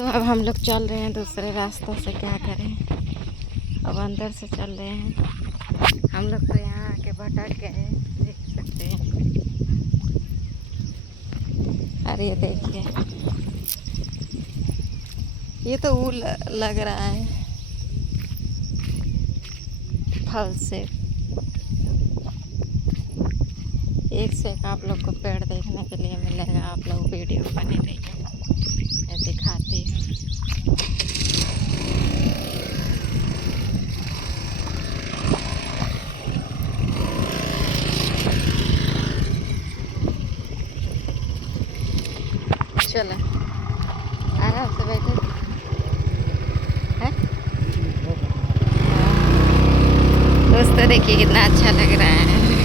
दोस्तों अब हम लोग चल रहे हैं दूसरे रास्तों से, क्या करें, अब अंदर से चल रहे हैं। हम लोग तो यहाँ आके भटक गए, देख सकते हैं। अरे ये देखिए, ये तो ऊल लग रहा है फल से। एक से एक आप लोग को पेड़ देखने के लिए मिलेगा, आप लोग वीडियो बने रहिए, मैं दिखाती हूँ। चलो आराम से बैठे हैं। दोस्तों देखिए कितना अच्छा लग रहा है।